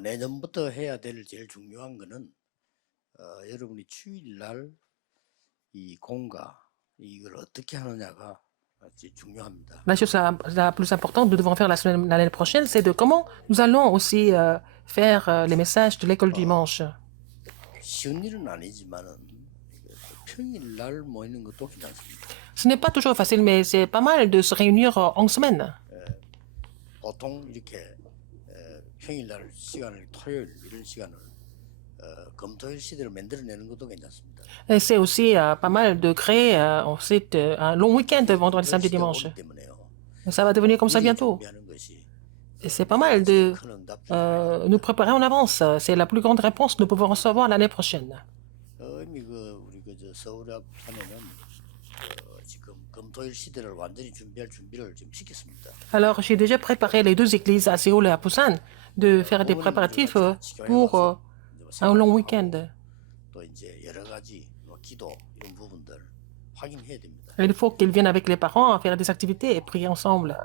내년부터 해야 될 제일 중요한 거는 여러분이 주일날 이 공가 이걸 어떻게 하느냐가 중요합니다. La chose la plus importante que nous devons faire l'année prochaine, c'est de comment nous allons aussi faire les messages de l'école du dimanche. 쉬운 일은 아니지만은 평일날 모이는 것도 괜찮습니다. Ce n'est pas toujours facile, mais c'est pas mal de se réunir en semaine. 보통 이렇게 평일날 시간을 토요일 이런 시간을 금토일 시대로 만들어내는 것도 괜찮습니다. Et c'est aussi pas mal de créer ensuite un long week-end vendredi, samedi, dimanche. Ça va devenir comme ça bientôt. Et c'est pas mal de nous préparer en avance. C'est la plus grande réponse que nous pouvons recevoir l'année prochaine. Alors, j'ai déjà préparé les deux églises à Séoul et à Busan de faire des préparatifs pour un long week-end. Il faut qu'ils viennent avec les parents à faire des activités et prier ensemble.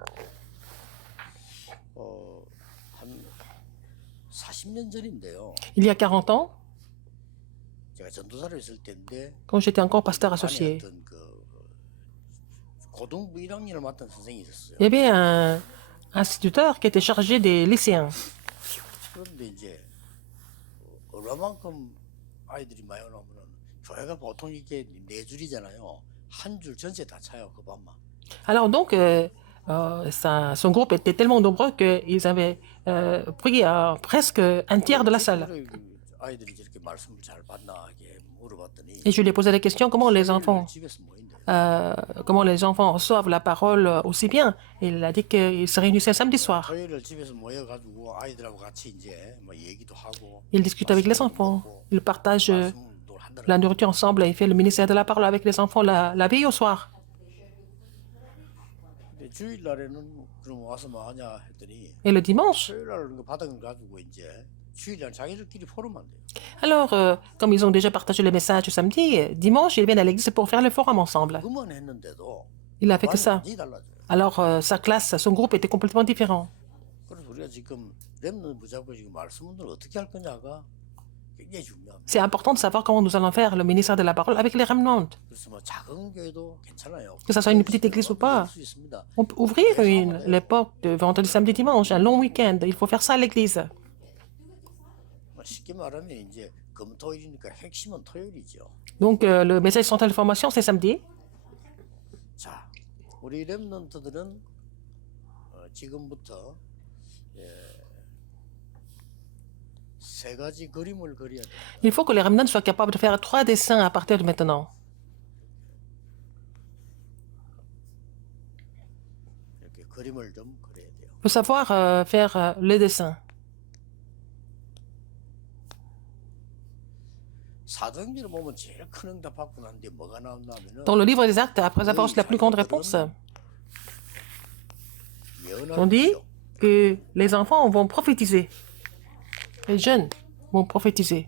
Il y a 40 ans, quand j'étais encore pasteur associé, il y avait un instituteur qui était chargé des lycéens. Alors donc, son groupe était tellement nombreux qu'ils avaient pris presque un tiers de la salle. Et je lui ai posé la question, comment les enfants reçoivent la parole aussi bien. Il a dit qu'ils se réunissaient samedi soir. Il discute avec les enfants. Il partage la nourriture ensemble et il fait le ministère de la parole avec les enfants la veille au soir. Et le dimanche, alors, comme ils ont déjà partagé le message du samedi, dimanche, ils viennent à l'église pour faire le forum ensemble. Il n'a fait que ça. Alors, sa classe, son groupe était complètement différent. C'est important de savoir comment nous allons faire le ministère de la parole avec les remnants. Que ce soit une petite église ou pas, on peut ouvrir l'époque de vendredi, samedi, dimanche, un long week-end. Il faut faire ça à l'église. Donc, le message central de formation, c'est samedi. Il faut que les remnants soient capables de faire 3 dessins à partir de maintenant. Il faut savoir faire les dessins. Dans le livre des Actes, après avoir reçu la plus grande réponse, on dit que les enfants vont prophétiser. Les jeunes vont prophétiser.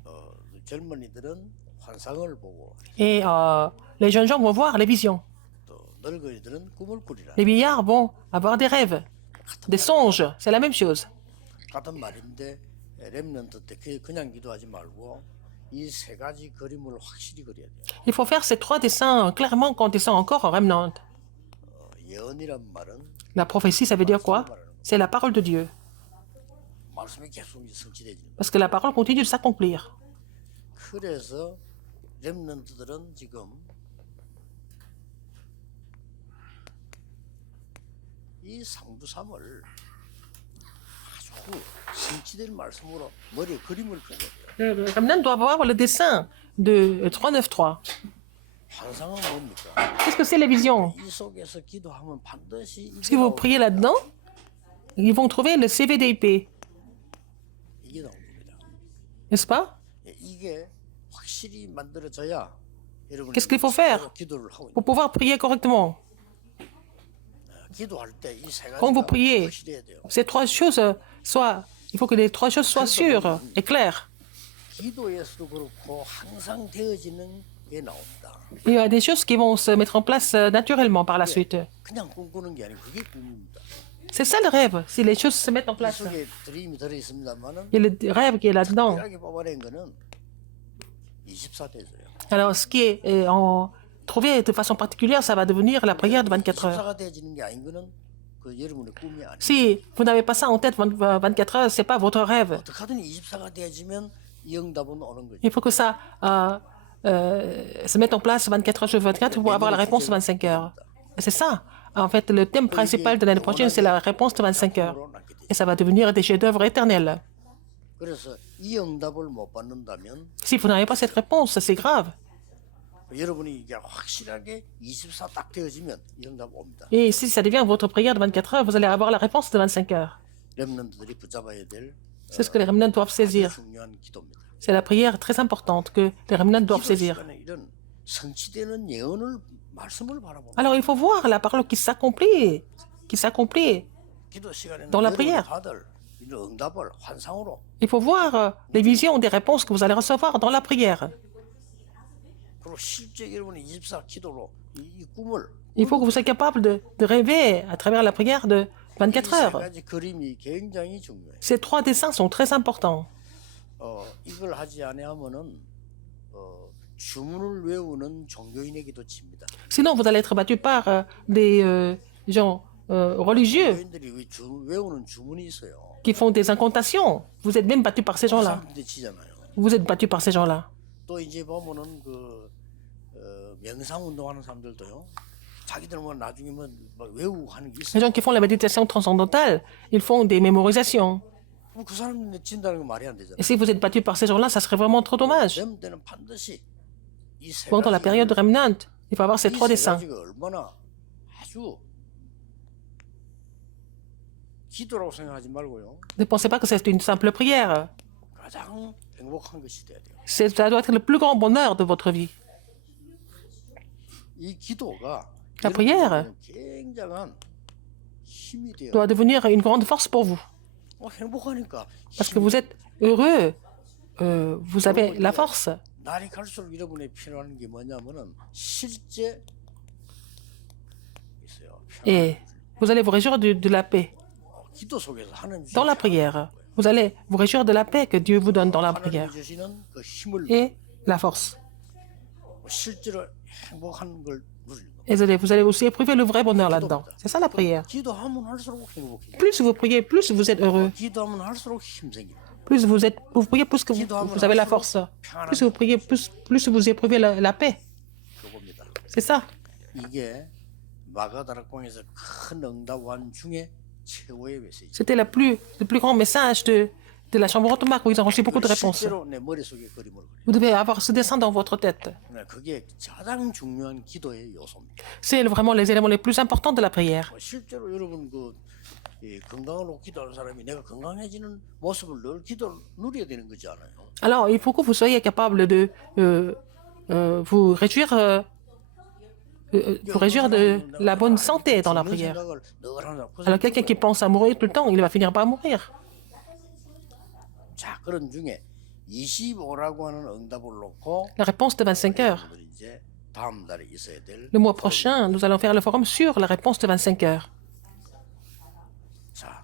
Et les jeunes gens vont voir les visions. Les vieillards vont avoir des rêves, des songes. C'est la même chose. Il faut faire ces 3 dessins clairement quand ils sont encore en remnant. La prophétie, ça veut dire quoi? C'est la parole de Dieu. Parce que la parole continue de s'accomplir. Le remnant doit avoir le dessin de 393. Qu'est-ce que c'est les visions? Si vous priez là-dedans, ils vont trouver le CVDP. N'est-ce pas? Qu'est-ce qu'il faut faire pour pouvoir prier correctement? Quand vous priez, ces 3 choses il faut que les 3 choses soient sûres et claires. Il y a des choses qui vont se mettre en place naturellement par la suite. C'est ça le rêve, si les choses se mettent en 이 place. 속에 드림이 들어 있습니다만은 Il y a le rêve qui est là-dedans. 확실하게 뽑아낸 거는 24대죠. Alors, ce qui est trouvé de façon particulière, ça va devenir la prière de 24 heures. 24가 되어지는 게 아닌 거는 그 여러분의 꿈이 아니에요. Si vous n'avez pas ça en tête 24 heures, ce n'est pas votre rêve. 어떻게든 24가 되어지면 이 응답은 오는 거죠. Il faut que ça se mette en place 24 heures sur 24 pour avoir la réponse de 25 heures. Et c'est ça. En fait, le thème principal de l'année prochaine, c'est la réponse de 25 heures. Et ça va devenir des chefs-d'œuvre éternels. 그래서 이 응답을 못 받는다면 Si vous n'avez pas cette réponse, c'est grave. 여러분이 이게 확실하게 24 딱 되어지면 이 응답 옵니다. Et si ça devient votre prière de 24 heures, vous allez avoir la réponse de 25 heures. 렘넌트들이 붙잡아야 될 C'est ce que les remnants doivent saisir. 중요한 기도입니다. C'est la prière très importante que les remnants doivent 기도 saisir. 시간에 이런 성취되는 예언을 말씀을 바라보고 Alors il faut voir la parole qui s'accomplit 기도 시간에는 dans la 여러분이 prière. 받을 이런 응답을 환상으로 Il faut voir les visions des réponses que vous allez recevoir dans la prière. 그리고 실제 여러분이 24 기도로 이 꿈을 Il faut que vous soyez capable de rêver à travers la prière de 24 이 세 heures. 가지 그림이 굉장히 중요해요. Ces trois dessins sont très importants. 이걸 하지 아니하면은 주문을 외우는 종교인에게도 집니다. Sinon, vous allez être battu par des gens religieux 종교인들이 외우는 주문이 있어요. qui font des incantations. Vous êtes même battu par ces gens-là. 사람들이 치잖아요. Vous êtes battu par ces gens-là. 또 이제 보면은 명상 운동하는 사람들도요. 자기들 뭐 나중에 뭐 외우고 하는 게 Les 있어요. gens qui font la méditation transcendantale, ils font des mémorisations. 그럼 그 사람들 진다는 건 말이 안 되잖아요. Et si vous êtes battu par ces gens-là, ça serait vraiment trop dommage. 렘 때는 반드시 이 세 Pendant la période de Remnant, il faut avoir ces trois dessins. 가지가 얼마나 아주 기도라고 생각하지 말고요. Ne pensez pas que c'est une simple prière. 가장 행복한 것이 돼야 돼요. Ça doit être le plus grand bonheur de votre vie. 이 기도가 La prière 굉장한 힘이 돼요. doit devenir une grande force pour vous. 행복하니까 Parce que vous êtes heureux, vous avez la force. 날이 갈수록 여러분이 필요한 게 뭐냐면은 실제 있어요. Et vous allez vous réjouir de la paix. 기도 속에서 하나님 Dans la prière, vous allez vous réjouir de la paix que Dieu vous donne dans la prière. 하나님이 주시는 그 힘을 Et la force. 실제로 행복한 걸 누리는 거. Et vous allez aussi éprouver le vrai bonheur là-dedans. C'est ça la prière. 기도하면 할수록 행복해요. Plus vous priez, plus vous êtes heureux. 기도하면 할수록 힘 생겨요. Plus vous priez, plus que vous avez la force. Plus vous priez, plus vous éprouvez la paix. 그겁니다. C'est ça. 이게 마가다락방에서 큰 응답원 중에 최고의 메시지. C'était le plus grand message de la chambre haute Marc où ils ont reçu beaucoup de réponses. 실제로 내 머릿속에 그림을 그려. Vous devez avoir ce dessin dans votre tête. 그게 가장 중요한 기도의 요소입니다. C'est vraiment les éléments les plus importants de la prière. 실제로 여러분 건강으로 기도하는 사람이 내가 건강해지는 모습을 늘 기도를 누려야 되는 거지 않아요? Alors, il faut que vous soyez capable de vous réjouir de la bonne santé dans la prière. Alors, quelqu'un qui pense à mourir tout le temps, il va finir par mourir. 자, 그런 중에 25라고 하는 응답을 놓고 La réponse de 25 heures. 이제 다음 달에 있어야 될 Le mois prochain, nous allons faire le forum sur la réponse de 25 heures. 자,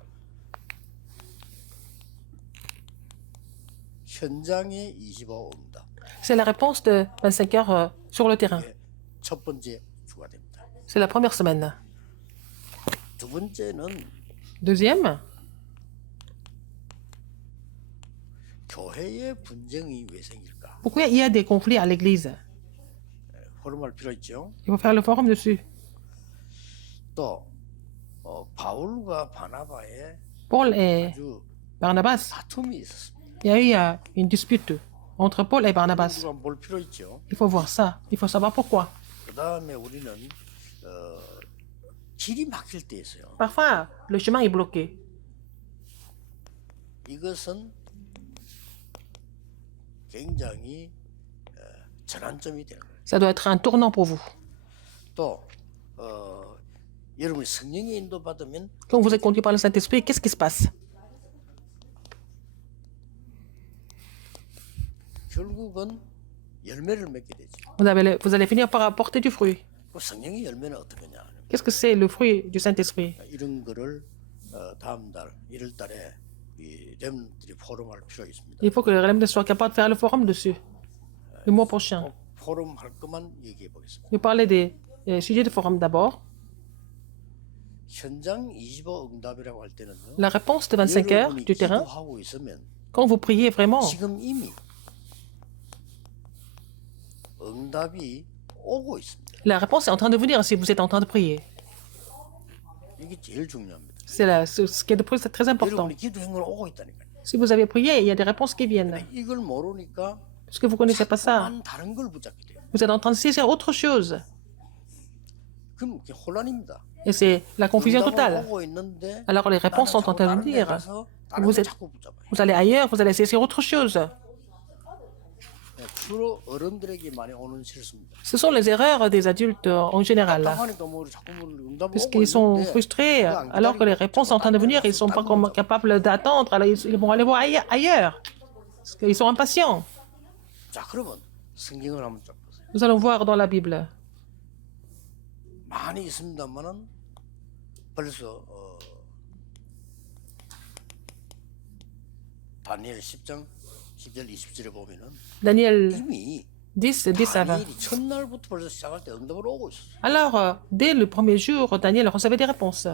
현장의 25 응답. C'est la réponse de 25 heures sur le terrain. 이게 첫 번째 주가 됩니다. C'est la première semaine. 두 번째는 Deuxième, 교회의 분쟁이 왜 생길까? pourquoi il y a des conflits à l'église? 호름할 필요 있죠. Il faut faire le forum dessus. 또 바울과 바나바의 Paul et 아주 Barnabas. 다툼이 있었습니다. Il y a eu une dispute entre Paul et Barnabas. 우리가 볼 필요 있죠. Il faut voir ça. Il faut savoir pourquoi. 그 다음에 우리는 길이 막힐 때 있어요. Parfois, le chemin est bloqué. 이것은 굉장히 전환점이 되는 거예요. Ça doit être un tournant pour vous. 또 여러분이 성령의 인도 받으면 Quand vous êtes conduit par le Saint-Esprit, qu'est-ce qui se passe? 결국은 열매를 맺게 되죠. Vous allez finir par apporter du fruit. 그 성령의 열매는 어떻게 하냐? Qu'est-ce que c'est le fruit du Saint-Esprit? 이런 거를 다음 달 1월 달에 이 렘들이 포럼할 필요가 있습니다. Il faut que le RLM soit capable de faire le forum dessus, le mois prochain. 꼭 포럼 할 것만 얘기해 보겠습니다. Je vais parler des sujets de forum d'abord. 현장 25 응답이라고 할 때는요. La réponse de 25 heures 여러분이 du terrain, 기도하고 있으면 quand vous priez vraiment, 지금 이미 응답이 오고 있습니다. la réponse est en train de venir si vous êtes en train de prier. 이게 제일 중요합니다. Ce qui est de plus c'est très important. 여러분이 기도 행을 오고 있다니까요. Si vous avez prié, il y a des réponses qui viennent. 이걸 모르니까 Parce que vous ne connaissez pas ça. 자꾸만 다른 걸 붙잡게 돼요. Vous êtes en train de saisir autre chose. 그럼 그게 혼란입니다. Et c'est la confusion 응답은 totale. 오고 있는데 Alors les réponses sont en train de 다른 데 venir. 가서 다른 Vous 걸 êtes- 자꾸 붙잡아요. Vous allez ailleurs, vous allez saisir autre chose. 주로 어른들에게 많이 오는 실수입니다. Ce sont les erreurs des adultes en général. 답답하니까 뭐 자꾸 응답을 오고 Puisqu'ils sont 있는데 frustrés, alors que les réponses sont en train de venir, ils ne sont pas capables d'attendre, alors ils vont aller voir ailleurs. Parce qu'ils sont impatients. 자 그러면 성경을 한번 쫙 보세요. Nous allons voir dans la Bible. 많이 있습니다만은 벌써 다니엘 10장 10절 20절에 보면은 Daniel 이미 10, 10 à 20. 다니엘이 첫날부터 벌써 시작할 때 응답을 오고 있었어요. Alors, dès le premier jour, Daniel recevait des réponses.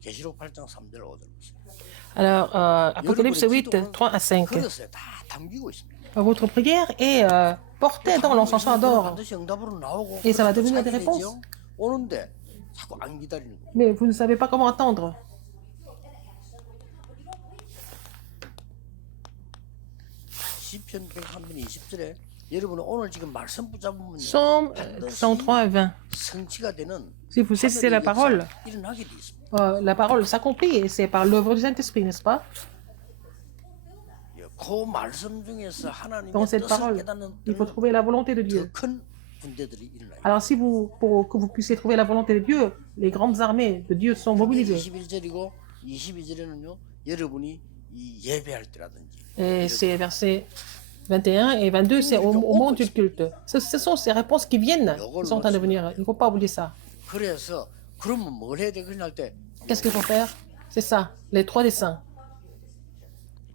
계시록 8장 3절 5절 보세요. Alors, Apocalypse 8, 3 à 5. 그릇에 다 담기고 있습니다. Votre prière est portée dans l'encenseur d'or. 반드시 응답으로 나오고 Et ça va devenir des 찾게 réponses. 되죠. 오는데 자꾸 안 기다리는 거예요. Mais vous ne savez pas comment attendre. 시편 103편 20절에 여러분은 오늘 지금 말씀 붙잡으면 Psaume 103 20. 성취가 되는 Si vous saisissez la parole, 일어나게 돼 있습니다. la parole s'accomplit et c'est par l'œuvre du Saint-Esprit, n'est-ce pas? 그 말씀 중에서 하나님의 Dans cette 뜻을 parole, 깨닫는 il faut trouver la volonté de Dieu. 더 큰 군대들이 일어나요. Alors, si vous, pour que vous puissiez trouver la volonté de Dieu, les grandes armées de Dieu sont mobilisées. 21절이고 22절에는요. 여러분이 이 예배할 때라든지 Et c'est versets 21 et 22, c'est au moment du culte. Ce sont ces réponses qui viennent, qui sont en train de venir. Il ne faut pas oublier ça. 그래서 그러면 뭘 해야 돼? 그런 할때 Qu'est-ce qu'il faut faire? C'est ça, les trois desseins.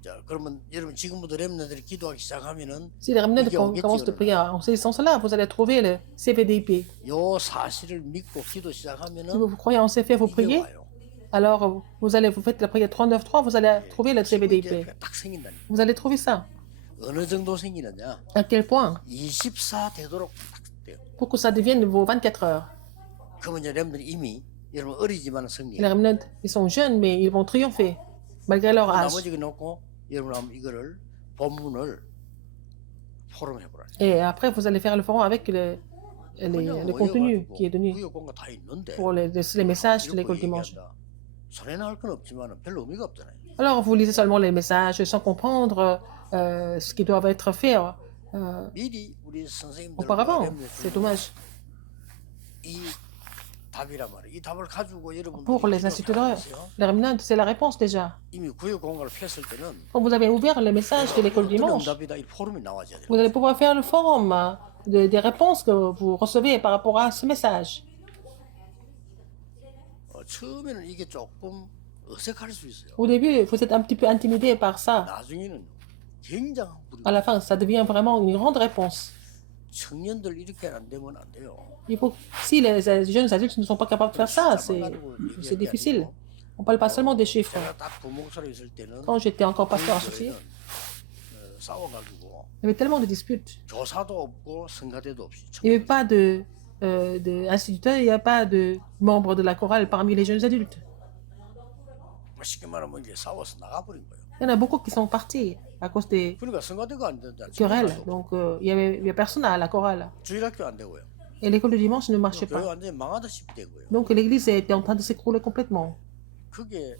자, 그러면 여러분 지금부터 렘너들이 기도하기 시작하면은 Si les remnants 이게 오겠지, commencent de 여러분. prier en saisissant cela, vous allez trouver le CVDIP. 요 사실을 믿고 기도 Si 시작하면은 vous croyez en ces faits, vous 이게 priez. 와요. Alors, vous faites la prière 39.3, vous allez trouver le CVDIP. CVDIP가 딱 생긴다니. Vous allez trouver ça. 어느 정도 생기느냐? À quel point? 24 되도록 딱 돼요. Pour que ça devienne vos 24 heures. 그러면 이제 렘들이 이미 여러분 어리지만 Les 승리. remnants, ils sont jeunes, mais ils vont triompher, malgré leur âge. 나머지 놓고 여러분 한번 이거를 본문을 포럼해 보라. Et après, vous allez faire le forum avec le contenu qui est donné 구역공과 다 있는데 pour les messages de 이런 l'école 거 dimanche. 얘기한다. 손해나 할 건 없지만 별로 의미가 없잖아요. Alors, vous lisez seulement les messages sans comprendre ce qui doit être fait. 미리 우리 선생님들 Auparavant, c'est dommage. 이 답이란 말이에요. 이 답을 가지고 여러분들 Pour les instituteurs, les remnants, c'est la réponse déjà. 이미 구역 공간을 폈을 때는 Quand vous avez ouvert les messages de l'école dimanche, 응답이다 이 포럼이 나와줘야 돼요. vous allez pouvoir faire le forum des réponses que vous recevez par rapport à ce message. 처음에는 이게 조금 어색할 수 있어요. Au début, vous êtes un petit peu intimidé par ça. 나중에는 굉장한 불이. À la fin, ça devient vraiment une grande réponse. 청년들 이렇게 안 되면 안 돼요. Il faut, si les jeunes adultes ne sont pas capables de faire ça, c'est difficile. On ne parle pas seulement des chiffres. 제가 딱 부목사로 있을 때는 Quand j'étais encore pasteur associé, 싸워가지고 il y avait tellement de disputes. 교사도 없고 성가대도 없이 Il n'y avait pas d'instituteurs, il n'y a pas de membres de la chorale parmi les jeunes adultes. 쉽게 말하면 이제 싸워서 나가버린 거예요. Il y en a beaucoup qui sont partis à cause des 그러니까 성가대가 안 된다. querelles. Donc, il y avait personne à la chorale. 주일학교 안 되고요. Et l'école du dimanche ne marchait 교회 pas. 완전히 망하다시피 된 거예요. Donc, l'église était en train de s'écrouler complètement. 그게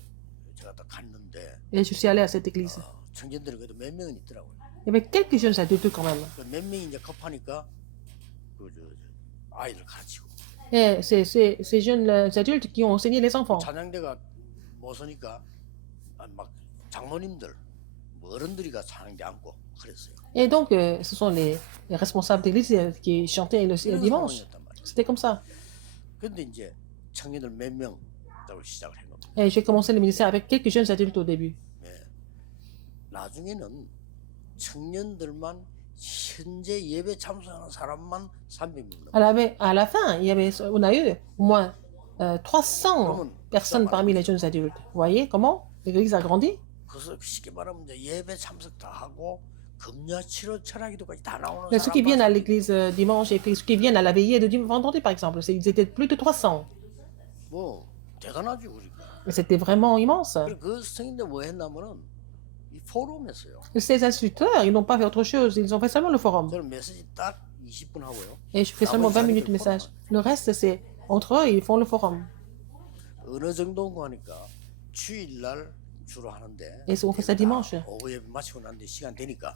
제가 딱 갔는데 Et je suis allé à cette église. 청년들이 그래도 몇 명은 있더라고요. Il y avait quelques jeunes adultes quand même. 몇 명이 이제 급하니까 아이들 가르치고 Et c'est ces jeunes adultes qui ont enseigné les enfants. 찬양대가 못 서니까 막 장모님들 뭐 어른들이가 찬양대 앉고 그랬어요. Et donc, ce sont les responsables d'église qui chantaient le dimanche. 상황이었단 말이에요. C'était comme ça. 근데 이제 청년들 몇 명 따로 시작을 한 겁니다. Et j'ai commencé le ministère avec quelques jeunes adultes au début. 예. 나중에는 청년들만 현재 예배 참석하는 사람만 300명 넘어요. À la fin, on a eu au moins 300 personnes parmi les jeunes adultes. Vous voyez comment l'église a grandi? 그래서 쉽게 말하면 이제 예배 참석 다 하고 금요 치료 철학기도까지 다 나오는 Mais ceux qui viennent à 사람만 l'église dimanche et puis ceux qui viennent à la veillée de vendredi, par exemple, ils étaient plus de 300. 뭐 대단하지 우리가. Et c'était vraiment immense. 그리고 그 스승인데 뭐 했냐면은 이 포럼했어요. Et ces instituteurs, ils n'ont pas fait autre chose, ils ont fait seulement le forum. 저는 메시지 딱 20분 하고요. Et je fais seulement 20 minutes de message. Le reste, c'est entre eux, ils font le forum. 어느 정도인가 하니까 주일날 주로 하는데 Et on fait ça dimanche. 오후 예배 마치고 난 뒤에 시간 되니까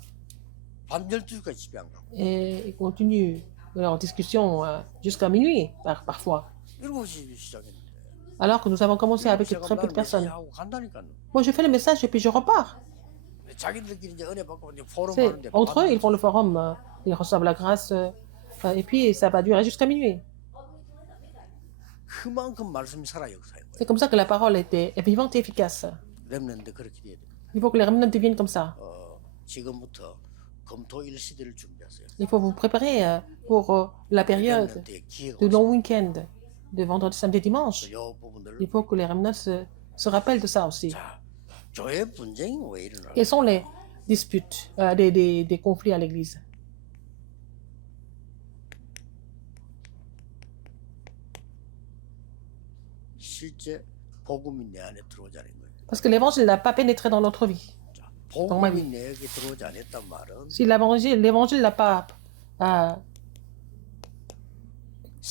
밤 12시까지 집에 안 가고 Et ils continuent leur discussion jusqu'à minuit, parfois. 7시 시작했는데 Alors que nous avons commencé avec très peu de personnes. 하고 간다니까요. Moi, je fais le message et puis je repars. 자기들끼리 이제 은혜 받고 이제 포럼 C'est, 하는데 entre eux, ils font le forum, ils reçoivent la grâce, et puis ça va durer jusqu'à minuit. 그만큼 말씀이 살아 역사인 거예요. C'est comme ça que la parole est vivante et efficace. 렘넌트 그렇게 돼야 돼요. Il faut que les remnants deviennent comme ça. 지금부터 검토일 시대를 준비하세요. Il faut vous préparer pour la période 렘넌트의 기회가 de long week-end, de vendredi, samedi, dimanche. 이 부분들. Il faut que les remnants se rappellent de ça aussi. 자, 교회 분쟁이 왜 일어나요? Quelles sont les disputes, des conflits à l'église? 실제 복음이 내 안에 들어오지 않은 거예요. Parce que l'évangile n'a pas pénétré dans notre vie. 자, 복음이 내게 들어오지 않았단 말은 Si l'évangile n'a pas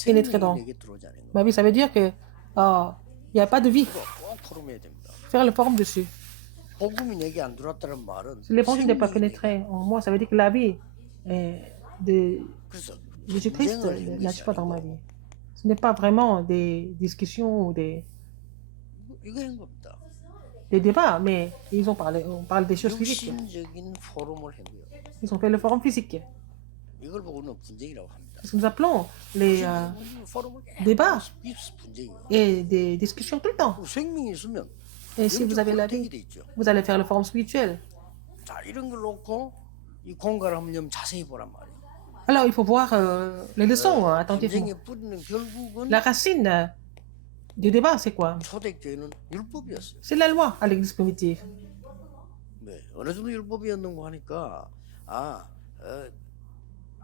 pénétré dans 생명이 내게 들어오지 않은 거예요. ma vie, ça veut dire que il n'y a pas de vie. 꼭 토론해야 됩니다. Faire le forum dessus. 복음이 내게 안 들어왔다는 말은 Si l'évangile n'est pas 생명이 내게 pénétré en moi, ça veut dire que la vie de 그래서 Jésus-Christ 분쟁을 한 n'agit 것이 pas dans ma 아니고 vie. Ce n'est pas vraiment des discussions ou des 이거 한 겁니다. débats, mais on parle des choses physiques. 육신적인 포럼을 했고요. Ils ont fait le forum physique. 이걸 보고는 분쟁이라고 합니다. Ce que nous appelons les 포럼을 débats 분쟁이요. et des discussions tout le temps. 생명이 있으면 Et si vous avez la vie, 돼 있죠. vous allez faire le forum spirituel. 자, 이런 걸 놓고 이 공간을 한번 자세히 보란 말이에요. Alors, il faut voir les leçons attentivement. 분쟁의 뿌리는 결국은 La racine du débat, c'est quoi? 초대교회는 율법이었어요. C'est la loi à l'église primitive. 네, 어느 정도 율법이었는고 하니까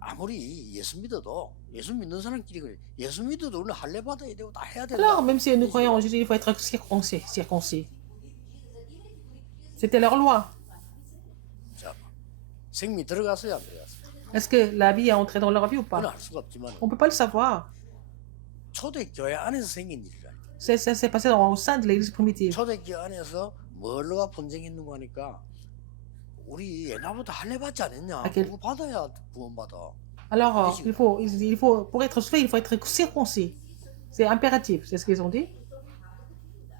아무리 예수 믿어도 예수 믿는 사람끼리 그래. 예수 믿어도 우리는 할례 받아야 되고 다 해야 된다. Alors, même si nous croyons en Jésus, il faut être circoncis. C'était leur loi. 자, 생미 들어갔어요, 안 들어갔어요? Est-ce que la vie est entrée dans leur vie ou 그건 pas? 알 수가 없지만 On ne peut pas le savoir. 초대교회 안에서 생긴 일이라. Ça s'est passé au sein de l'église primitive. 초대교회 안에서 뭐가 분쟁했는고 하니까 우리 옛날부터 할례 받지 않았냐? 그거 받아야 구원받아. Alors, pour être sauvé, il faut être circoncis. C'est impératif, c'est ce qu'ils ont dit.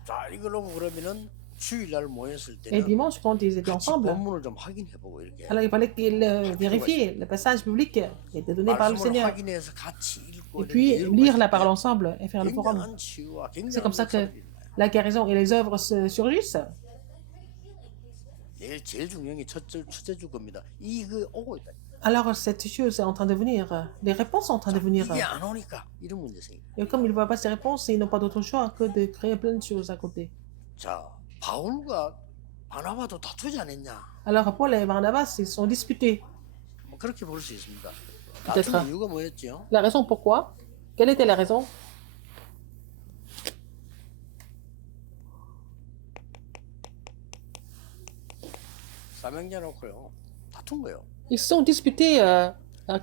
자, 이걸로 그러면은 주일날 모였을 Et 때는 dimanche, quand ils étaient 같이 ensemble, 본문을 좀 확인해보고 이렇게 alors il fallait qu'ils vérifient le passage public qui était donné par le 말씀을 Seigneur. 확인해서 같이 읽고 Et puis 이렇게 lire la 읽어봤을 parole 때 ensemble et faire le forum. 굉장한 치유와 C'est 굉장한 comme ça que 역사들이 일어나요. la guérison et les œuvres surgissent. 내일 제일 중요한 게 첫째 주 겁니다. 이거 오고 있다. Alors cette chose est en train de venir. Les réponses sont en train de venir. 이게 안 오니까 이런 문제 생겨. Et comme ils ne voient pas ces réponses, ils n'ont pas d'autre choix que de créer plein de choses à côté. 자, 바울과 바나바도 다투지 않았냐? Alors Paul et Barnabas, ils sont disputés. 뭐 그렇게 볼 수 있습니다. Peut-être. 다툰 이유가 뭐였죠? La raison pourquoi? Quelle était la raison? 사명자 놓고요. 다툰 거예요. Ils se sont disputés à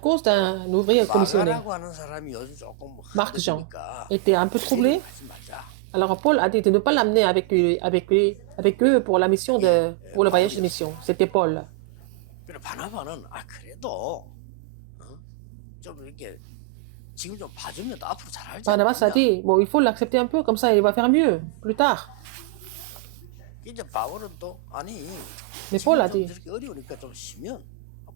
cause d'un ouvrier commissionné. 마가라고 하는 사람이 요즘 조금 Marc Jean 흔들리니까 était un peu troublé. 하지 말자. Alors Paul a dit de ne pas l'amener avec eux pour la mission pour le voyage de mission. C'était Paul. 그래 바나바는 그래도 좀 이렇게 지금 좀 봐주면 또 앞으로 잘할지 Barnabas a dit, bon, il faut l'accepter un peu, comme ça il va faire mieux plus tard. 이제 바울은 또 아니 Mais Paul a 지금 dit, 좀 이렇게 어려우니까 좀 쉬면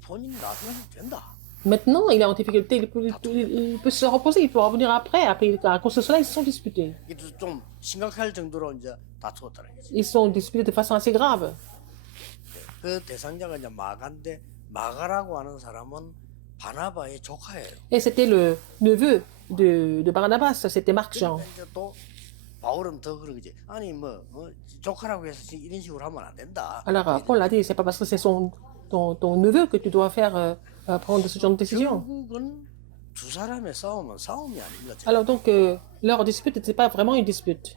본인이 나중에 된다. Maintenant, il est en difficulté, il peut se reposer, il peut revenir après. Après, à cause de cela, ils se sont disputés. 이게 좀 심각할 정도로 이제 다투었다는 거지. Ils se sont disputés de façon assez grave. 그 대상자가 이제 마가인데 마가라고 하는 사람은 바나바의 조카예요. Et c'était le neveu de Barnabas, c'était Marc Jean. 그러니까 이제 또 바울은 더 그러지. 아니 뭐 조카라고 해서 이런 식으로 하면 안 된다. Alors, Paul a dit, c'est pas parce que c'est ton neveu que tu dois faire prendre ce genre de décision. 결국은 두 사람의 싸움은 싸움이 아닙니다. Alors donc, leur dispute n'était pas vraiment une dispute.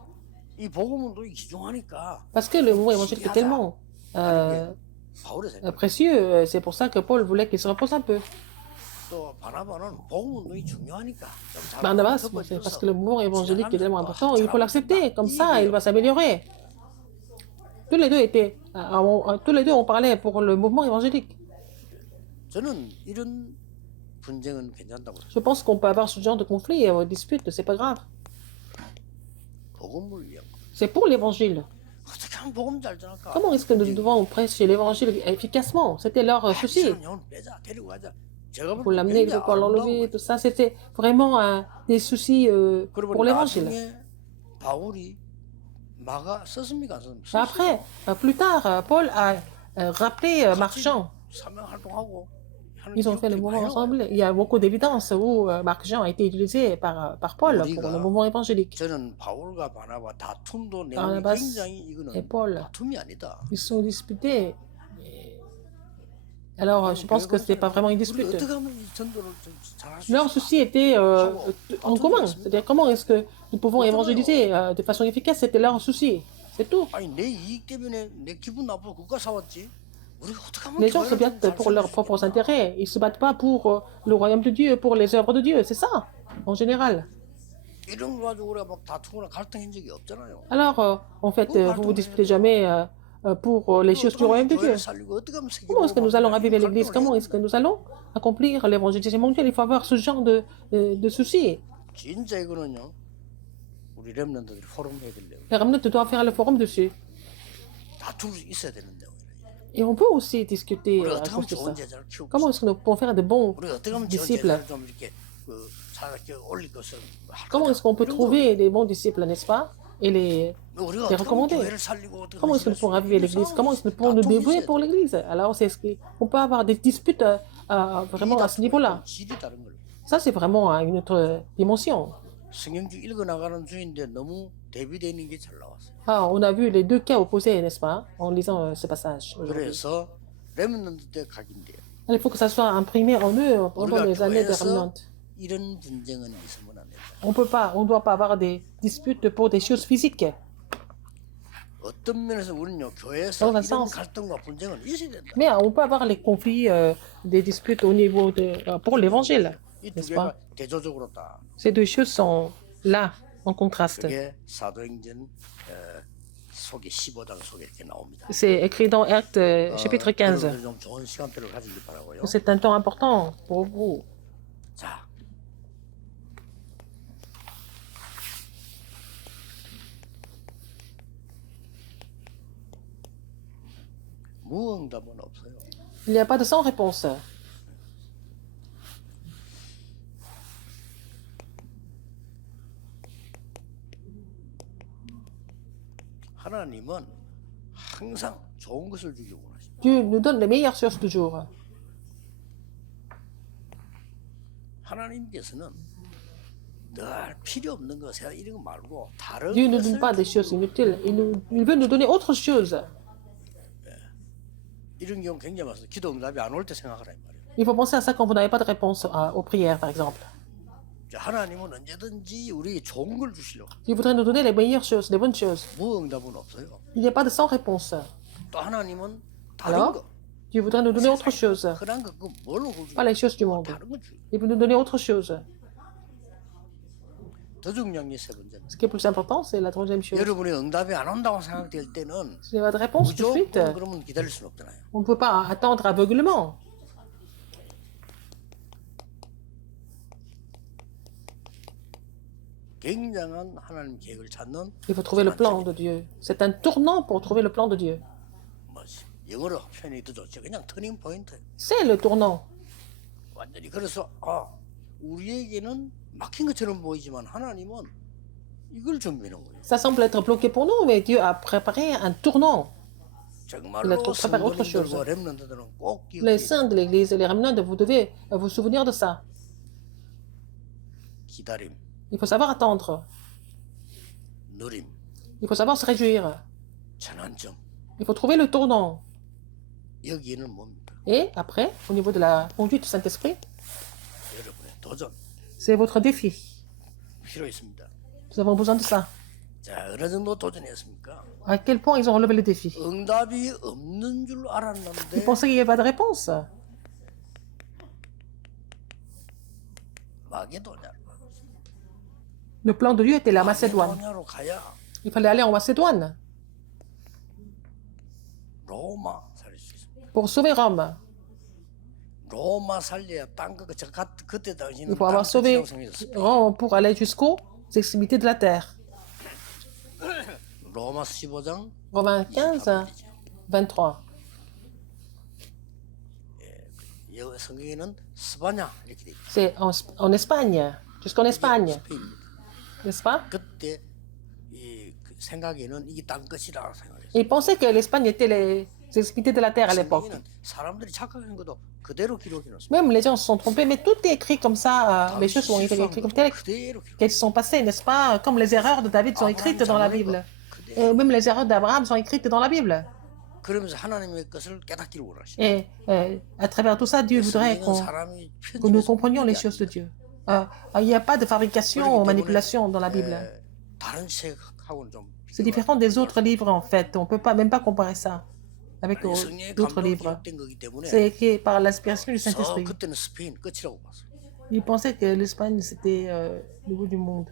이 복음운동이 귀중하니까 Parce que le mouvement évangélique est tellement 바울의 생각. précieux, c'est pour ça que Paul voulait qu'il se repose un peu. 또 바나바는 복음운동이 중요하니까 좀 잘 Barnabas, c'est 덮어줘서 parce que le mouvement évangélique est tellement important, il faut 잘하면 l'accepter, comme ça 이게 il va s'améliorer. Tous les deux tous les deux ont parlé pour le mouvement évangélique. 저는 이런 분쟁은 괜찮다고 생각해요. Je pense qu'on peut avoir ce genre de conflit, dispute, c'est pas grave. 복음을 위한 거. C'est pour l'évangile. 어떻게 하면 복음 잘 전할까? Comment est-ce que nous devons prêcher l'évangile efficacement? C'était leur souci. 사람 영혼 빼자 데리고 가자. 제가 Pour l'amener, pour l'enlever, tout ça, c'était vraiment des soucis pour l'évangile. 나중에 바울이 마가 썼습니까? 안 썼습니까? Mais après, plus tard, Paul a rappelé Marc Jean. 사명 활동하고 하는 Ils ont fait le 기록들이 mouvement 많이 ensemble. 나와요. Il y a beaucoup d'évidences où Marc Jean a été utilisé par Paul pour le mouvement évangélique. 저는 바울과 바나바 다툼도 내용이 바나바스 굉장히 Et 이거는 Paul, 다툼이 아니다. ils se sont disputés. Alors, je pense que ce n'était pas vraiment une 우리 dispute. 어떻게 하면 이 전도를 좀 잘할 수 Leur 있을까? souci était en commun. C'est-à-dire comment est-ce que nous pouvons évangéliser de façon efficace, c'était leur souci. C'est tout. 아니 내 이익 때문에 내 기분 나쁘고 국가 싸웠지. 우리가 어떻게 하면 Les gens se 교회를 좀 battent 잘 pour leurs 살릴 수 propres 있겠나? intérêts. Ils ne se battent pas pour le royaume de Dieu, pour les œuvres de Dieu. C'est ça, en général. 이런 거 가지고 우리가 막 다투거나 갈등한 적이 없잖아요. Alors, en fait, vous ne vous disputez jamais pour les choses du royaume de Dieu. 교회를 살리고 어떻게 하면 세계 Comment est-ce que nous allons raviver l'Église? 갈등을 Comment 해야 est-ce que nous allons accomplir l'évangélisation mondiale? Il faut avoir ce genre de soucis. 진짜 이거는요. 우리 렘넌트들이 포럼 해야 되려고 Les remnants doivent faire le forum dessus. 다툴 수 있어야 되는데 Et on peut aussi discuter 우리가 à 어떻게 cause 하면 de 좋은 ça. 제자를 키우고 Comment est-ce que nous pouvons faire de bons 우리가 어떻게 하면 좋은 disciples? 제자를 좀 이렇게 그 이렇게 올릴 것을 할 Comment 거냐. est-ce qu'on peut 이런 거. trouver des bons disciples, n'est-ce pas? Et les 우리가 les 어떻게 하면 recommander. 교회를 살리고 어떻게 Comment est-ce que nous pouvons raviver l'Église? Comment est-ce que nous pouvons nous débrouiller pour l'Église? Alors, c'est ce qu'on peut avoir des disputes vraiment à ce niveau-là. 질이 다른 걸. Ça, c'est vraiment une autre dimension. 성경주 읽어 나가는 중인데 너무 대비되어 있는 게 잘 나왔어요. Ah, on a vu les deux cas opposés, n'est-ce pas, en lisant ce passage aujourd'hui. 그래서 렘넌트 때 각인데요. Il faut que ça soit imprimé en eux pendant 우리가 les années de 교회에서 remnant. 이런 분쟁은 있으면 안 된다. On ne doit pas avoir des disputes pour des choses physiques. 어떤 면에서 우리는요 교회에서 Dans un 이런 sens. 갈등과 분쟁은 있어야 된다. Mais on peut avoir les conflits, des disputes au niveau pour l'évangile, 이 두 n'est-ce 개가 pas? 대조적으로 딱 Ces deux choses sont là, en contraste. 그게 사도행전 속에 15장 속에 이렇게 나옵니다. C'est écrit dans Actes chapitre 15. 여러분들 좀 좋은 시간대를 가지길 바라고요. C'est un temps important pour vous. 자, 무응답은 없어요. Il n'y a pas de sans réponse. 하나님은 항상 좋은 것을 주기 원하십니다. Dieu nous donne les meilleures choses toujours. 하나님께서는 늘 필요 없는 거 세상 이런 거 말고 다른 Dieu ne donne 것을 pas des choses inutiles. Il veut nous donner autre chose. 이런 경우 굉장히 많아요. 기도 응답이 안 올 때 생각하라 이 말이에요. Il faut penser à ça quand vous n'avez pas de réponse aux prières, par exemple. 이제 하나님은 언제든지 우리에게 좋은 걸 주시려고. Il voudrait nous donner les meilleures choses, les bonnes choses. 무응답은 없어요. Il n'y a pas de sans réponse. 또 하나님은 다른 Alors, 거, Dieu voudrait nous donner autre chose. 흔한 거, 그 뭘로 주고 Pas les choses du monde. 다른 거 주고. Il veut nous donner autre chose. 더 중요한 게 세 번째. Ce qui est plus important, c'est la troisième chose. 여러분이 응답이 안 온다고 생각될 때는 Si vous n'avez pas de réponse tout de suite, 무조건 그러면 기다릴 수는 없잖아요. on ne peut pas attendre aveuglement. 굉장한 하나님 계획을 찾는 Il faut trouver le plan de Dieu. C'est un tournant pour trouver le plan de Dieu. 뭐지? 영어로 표현이 더 좋죠. 그냥 터닝 포인트. C'est le tournant. 완전히 그래서 우리에게는 막힌 것처럼 보이지만 하나님은 이걸 준비하는 거예요. Ça semble être bloqué pour nous, mais Dieu a préparé un tournant. Il a 정말로 préparé autre chose. 성도님들과 렘넌트들은 꼭 Les 기억해야 돼요. saints de l'Église et les remnants, vous devez vous souvenir de ça. 기다림, Il faut savoir attendre. 누림, Il faut savoir se réjouir. 전환점. Il faut trouver le tournant. 여기에는 뭡니까? Et après, au niveau de la conduite du Saint-Esprit, 여러분의 도전 c'est votre défi. 필요했습니다. Nous avons besoin de ça. 자, 어느 정도 도전했습니까? À quel point ils ont relevé le défi. 응답이 없는 줄 Ils 알았는데 pensaient qu'il n'y avait pas de réponse. 마게도냐. Le plan de Dieu était la Macédoine. 마게도냐로 가야 Il fallait aller en Macédoine 로마 살릴 수 있습니다. pour sauver Rome. 로마 살려야 그때 Il 당시는 faut avoir sauvé 땅끝이라고 생각했어요. Rome pour aller jusqu'aux extrémités de la terre. 로마서 15장 Romains 15, 23. 성경에는 스바냐 이렇게 돼 있죠. C'est en Espagne, jusqu'en Espagne, 스페인입니다. n'est-ce pas? 그때 그 생각에는 이게 땅끝이라 생각했어요. Ils pensaient que l'Espagne était les extrémités de la terre à l'époque. 성경에는 사람들이 착각한 것도 그대로 기록해 놓습니다. Même les gens se sont trompés, mais tout est écrit comme ça. Les choses sont écrites comme telles 그대로 기록. qu'elles sont passées, n'est-ce pas? Comme les erreurs de David sont écrites dans la Bible. Et même les erreurs d'Abraham sont écrites dans la Bible. 그러면서 하나님의 것을 깨닫기를 원하시죠. Et à travers tout ça, Dieu voudrait que nous comprenions les choses de Dieu. Il n'y a pas de fabrication ou manipulation dans la Bible. 다른 책하고는 좀 C'est différent des autres livres en fait. On ne peut pas, même pas comparer ça avec d'autres livres. 기록된 거기 때문에 C'est écrit par l'inspiration du Saint-Esprit. 그때는 스페인 끝이라고 봤어요. Ils pensaient que l'Espagne c'était le bout du monde.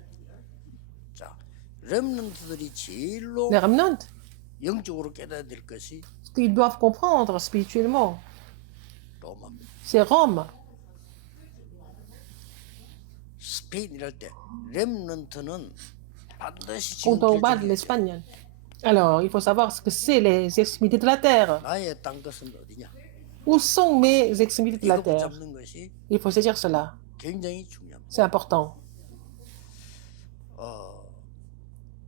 자, 렘넌트들이 제일로 Les remnants, 영적으로 깨달아야 될 것이 ce qu'ils doivent comprendre spirituellement, 로마입니다. c'est Rome. 스페인이랄 때 렘넌트는 반드시 Quand on parle de 결정해야 돼요. l'Espagne. Alors, il faut savoir ce que c'est les extrémités de la terre. 나의 땅끝은 어디냐? Où sont mes extrémités de la 이거 terre? 붙잡는 것이 Il faut saisir cela. 굉장히 중요합니다. C'est important.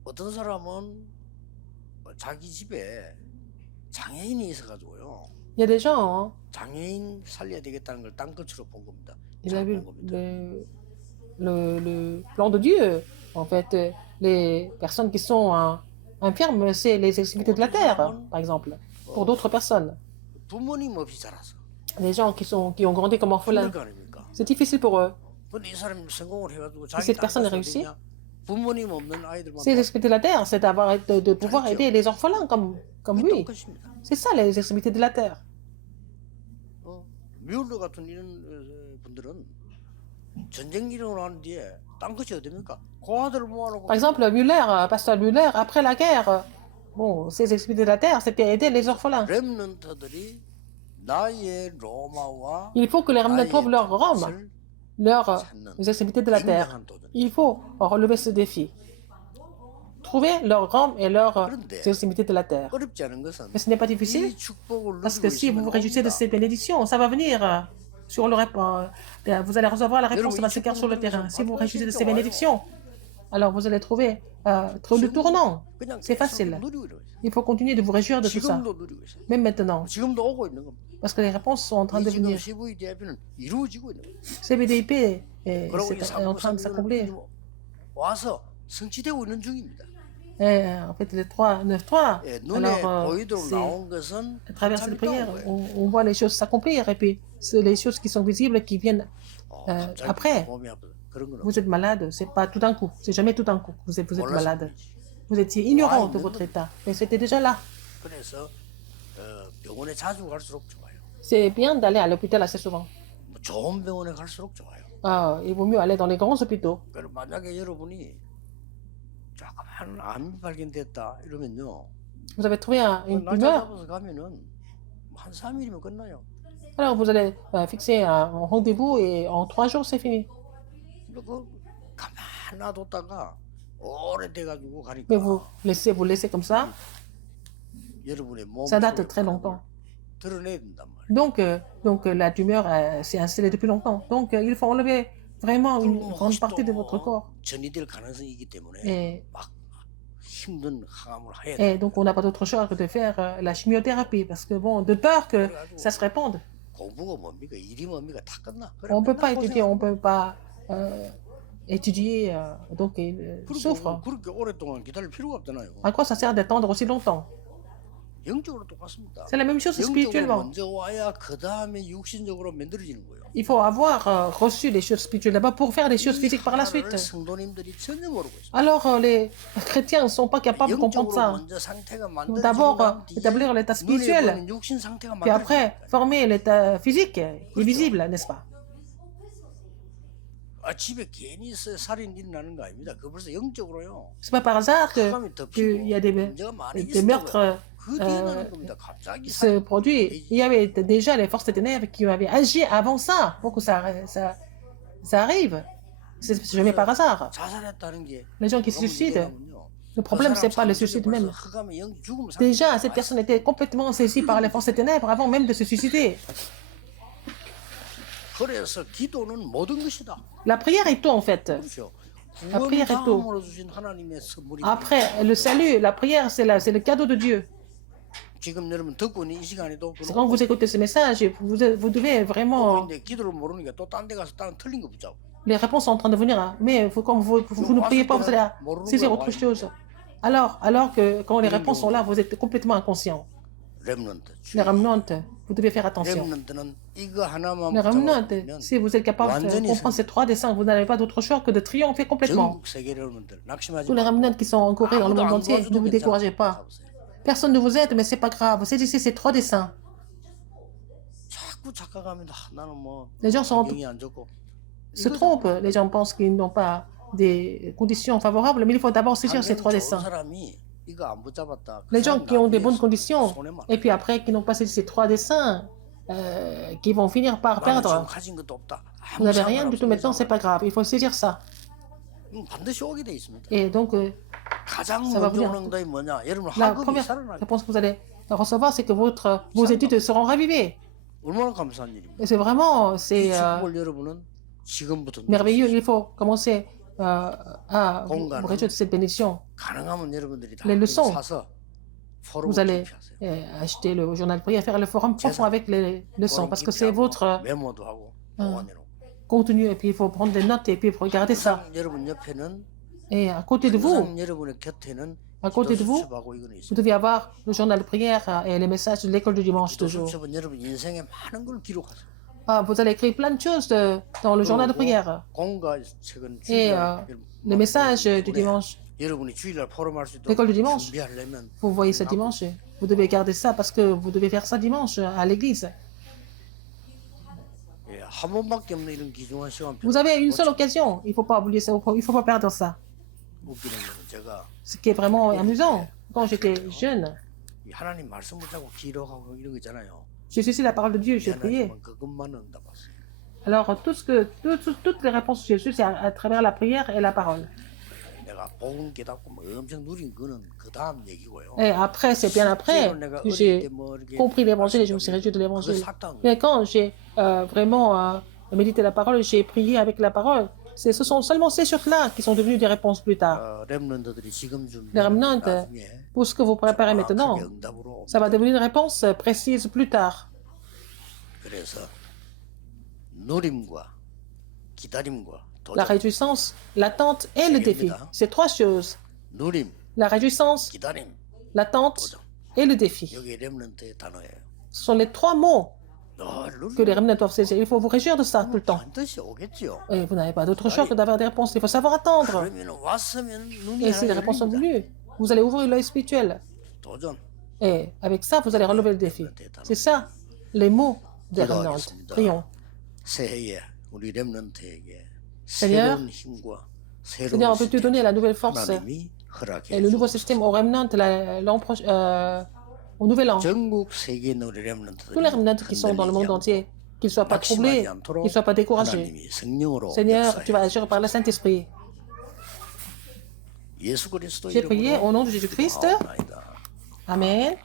어떤 사람은 자기 집에 장애인이 있어가지고요. Il y a des gens, hein, 장애인 살려야 되겠다는 걸 땅끝으로 본 겁니다. ils ont 잘 vu 본 겁니다. le plan de Dieu. En fait, les personnes qui sont infirmes, c'est les extrémités de la terre, par exemple. Pour d'autres personnes. 부모님 없이 자라서 Les gens qui ont grandi comme orphelins. 힘들 거 아닙니까? C'est difficile pour eux. 근데 이 사람이 성공을 해가지고 cette 자기 personne 땅끝을 réussit, 어디냐? 부모님 없는 아이들만 C'est les extrémités de la terre, c'est de pouvoir aider les orphelins comme 그게 lui. 땅끝입니다. C'est ça les extrémités de la terre. 뮬러 같은 이런 분들은 전쟁 일어나고 난 뒤에 땅끝이 어딥니까? 고아들을 모아놓고 Par exemple, Müller, pasteur Müller, après la guerre, bon, ses extrémités de la terre, c'était aider les orphelins. 렘넌트들이 나의 로마와 Il faut que les remnants trouvent leur Rome, 땅끝을 leurs 찾는 extrémités de la terre. 굉장한 도전. Il faut relever ce défi. Trouver leur Rome et leurs extrémités de la terre. 어렵지 않은 것은 Mais ce n'est pas difficile, 이 축복을 parce que 누리고 si vous 있으면 vous réjouissez de 옵니다. ces bénédictions, ça va venir sur le vous allez recevoir la réponse, ça va se faire sur le terrain. Si vous vous réjouissez de ces bénédictions, alors vous allez trouver le tournant. 그냥 C'est 계속 facile. 누리고 있어요. Il faut continuer de vous réjouir de tout ça, 지금도 누리고 있어요. même maintenant, 지금도 오고 있는 겁니다. parce que les réponses sont en train de 이 지금 venir. CVDIP는 이루어지고 있는 거예요. CBDIP 그리고 이 est en train de s'accomplir. 와서 성취되고 있는 중입니다. Et en fait, les 3, 예, 눈에 alors 보이도록 c'est 나온 것은 à travers cette 한참 prière, 있다 온 거예요. on voit les choses s'accomplir, et puis c'est les choses qui sont visibles qui viennent 갑자기 après. 몸이 아프다. 그런 건 Vous êtes malade, c'est pas tout d'un coup, c'est jamais tout d'un coup. Vous êtes 몰라서 malade. 그렇지. Vous étiez ignorant de votre état, mais c'était déjà là. 그래서 병원에 자주 갈수록 좋아요. C'est bien d'aller à l'hôpital assez souvent. 뭐 좋은 병원에 갈수록 좋아요. Il vaut mieux aller dans les grands hôpitaux. 그럼 만약에 여러분이 조그만 암이 발견됐다 이러면요. Vous avez trouvé une 날짜 tumeur, 잡아서 가면은 한 3일이면 끝나요. alors vous allez fixer un rendez-vous et en 3 jours c'est fini. 근데 그 가만 놔뒀다가 오래돼가지고 Mais 가니까 vous laissez comme ça, 여러분의 몸 ça date 속에 très 바람을 longtemps. 드러내야 된단 말이에요. Donc la tumeur s'est installée depuis longtemps. Donc il faut enlever vraiment une 그리고 grande 혹시 partie de votre 또 corps. 전이될 가능성이 있기 때문에 Et, 막 힘든 항암을 해야 et 돼요. donc on n'a pas d'autre choix que de faire la chimiothérapie parce que bon, de peur que ça se répande. 공부가 뭡니까? 일이 뭡니까? 다 끝나. 그래, On ne peut 맨날 pas étudier, on ne 고생하고. peut pas étudier, donc il 그리고 souffre. 그렇게 오랫동안 기다릴 필요가 없잖아요. À quoi ça sert d'attendre aussi longtemps? 영적으로 똑같습니다. C'est la même chose 영적으로 spirituellement. 먼저 와야 그 다음에 육신적으로 만들어지는 거예요. Il faut avoir reçu les choses spirituelles d'abord pour faire les choses physiques par la suite. 하나를 성도님들이 전혀 모르고 있어요. Alors les chrétiens ne sont pas capables de comprendre 영적으로 ça. 먼저 상태가 Donc d'abord 만들어지고 établir l'état 눈에 spirituel, 보이는 육신 상태가 puis après 만들어지니까. former l'état physique et visible, n'est-ce pas? 집에 괜히 살인 일어나는 거 아닙니다. 그 벌써 영적으로요. C'est pas par hasard 사람이 qu'il y a 문제가 많이 des 있었다고요. meurtres 그 뒤에 나는 겁니다. 갑자기 se produisent. Il y avait déjà les forces des ténèbres qui avaient agi avant ça pour que ça arrive. C'est jamais par hasard. 자살했다는 게 Les gens qui se suicident, le problème, c'est pas le suicide même. 흑암의 영 죽음 상태. Déjà, cette personne était complètement saisie par les forces des ténèbres avant même de se suicider. 그래서 기도는 모든 것이다. La prière est tout en fait. 그렇죠. La prière est tout. 구원함으로 주신 하나님의 선물이. Après, le salut, la prière, c'est le cadeau de Dieu. 지금 여러분 듣고 있는 이 시간에도 C'est quand vous écoutez ce message, vous devez vraiment... 근데 기도를 모르니까 또 딴 데 가서 다른 틀린 거 붙잡고. Les réponses sont en train de venir, hein. Mais comme vous ne priez pas, vous allez saisir autre chose. Alors que quand les réponses sont là, vous êtes complètement inconscient. 렘넌트. Les remnantes, vous devez faire attention. 렘넌트는 이거 하나만 Les remnantes, 붙잡으면 si vous êtes capable de 완전히 comprendre ces trois dessins, vous n'avez pas d'autre choix que de triompher complètement. 전국 세계 렘넌트들 낙심하지 Tous les 마세요. remnantes qui sont en Corée, dans le monde entier, ne vous découragez pas. Personne ne vous aide, mais c'est pas grave. Saisissez ces trois dessins. 자꾸 착각하면 나는 뭐 Les gens 영이 안 좋고. se trompent. Les gens pensent qu'ils n'ont pas des conditions favorables, mais il faut d'abord saisir ces trois 좋은 dessins. 사람이 이거 안 붙잡았다. Les gens qui ont des bonnes conditions, 손해만. et puis après qui n'ont pas saisi ces trois dessins, qui vont finir par 나는 지금 perdre. 가진 것도 없다. Vous n'avez rien du tout maintenant, c'est pas grave. Il faut saisir ça. 반드시 오게 돼 있습니다. Et donc, 가장 ça va 먼저 venir. 오는 것이 뭐냐? 여러분 la 학업이 première 살아나게. réponse que vous allez recevoir, c'est que vos études seront ravivées. 얼마나 감사한 일입니까? Et c'est vraiment, 이 c'est 축복을 여러분은 지금부터 merveilleux. Il faut commencer à vous 공간은 réjouir de cette bénédiction. 가능하면 여러분들이 다 Les leçons. 사서 포럼을 Vous allez 투표하세요. acheter le journal de prière, faire le forum profond avec les leçons, parce que c'est votre 메모도 하고 보관해놓고. contenu. Et puis il faut prendre des notes et puis regarder ça. 항상 여러분 옆에는 Et à côté de vous, 항상 여러분의 곁에는 à côté de vous, 수첩하고 이거는 vous 있어요. devez avoir le journal de prière et les messages de l'école du dimanche toujours. 수첩은 여러분 인생에 많은 걸 기록하세요. Vous allez écrire plein de choses dans le journal de prière. 공과 책은 Et 주일날 les messages du dimanche, 여러분이 주일날 포럼할 수 있도록 l'école du dimanche. 준비하려면 Vous voyez ça dimanche. Vous devez garder ça parce que vous devez faire ça dimanche à l'église. 예, 한 번밖에 없는 이런 귀중한 시간. Vous avez une seule occasion. Il ne faut pas oublier ça. Il ne faut pas perdre ça. 웃기는 거는 제가 Ce qui est vraiment amusant. Quand j'étais jeune, 이 하나님 말씀 붙잡고 기록하고 이런 거 있잖아요. j'ai suivi la parole de Dieu, j'ai prié. 하나님은 그것만 응답하세요. Alors, toutes les réponses que j'ai reçues, c'est à travers la prière et la parole. 내가 복음 깨닫고 뭐 엄청 누린 거는 그 다음 얘기고요. Et après, c'est bien après que j'ai compris l'évangile et je me suis réjoui de l'évangile. Mais quand j'ai vraiment médité la parole, j'ai prié avec la parole, ce sont seulement ces choses-là qui sont devenues des réponses plus tard. 렘넌트들이 지금 Les remnants, 나중에 pour ce que vous préparez maintenant, 정확하게 응답으로 ça va devenir une réponse précise plus tard. 그래서 누림과 기다림과 La 도전. réjouissance, l'attente et le défi. C'est trois choses. 누림, La réjouissance, 기다림, l'attente et le défi. 여기 렘넌트의 단어예요. Ce sont les trois mots 늘 que les remnants doivent saisir. Il faut vous réjouir de ça tout le temps. 반드시 오겠지요. Et vous n'avez pas d'autre choix que d'avoir des réponses. Il faut savoir attendre. 그러면 왔으면 눈이 Et si les 하나 réponses sont 열립니다. venues, vous allez ouvrir l'œil spirituel. 도전. Et avec ça, vous allez relever le défi. C'est ça, les mots des remnants. Prions. 새해에 우리 렘넌트에게 Seigneur, 새로운 힘과 Seigneur, on 새로운 peut te donner la nouvelle force 하나님이 허락해 et le nouveau 주옵소서. système au remnant au nouvel an. 전국 세계에 있는 우리 렘넌트들이 Tous les remnants qui sont dans le monde entier, qu'ils ne soient pas troublés, qu'ils ne soient pas découragés. 하나님이 성령으로 Seigneur, tu vas 역사해 agir par le Saint-Esprit. 예수 그리스도 J'ai prié au nom de Jésus-Christ. 기도하옵나이다. Amen.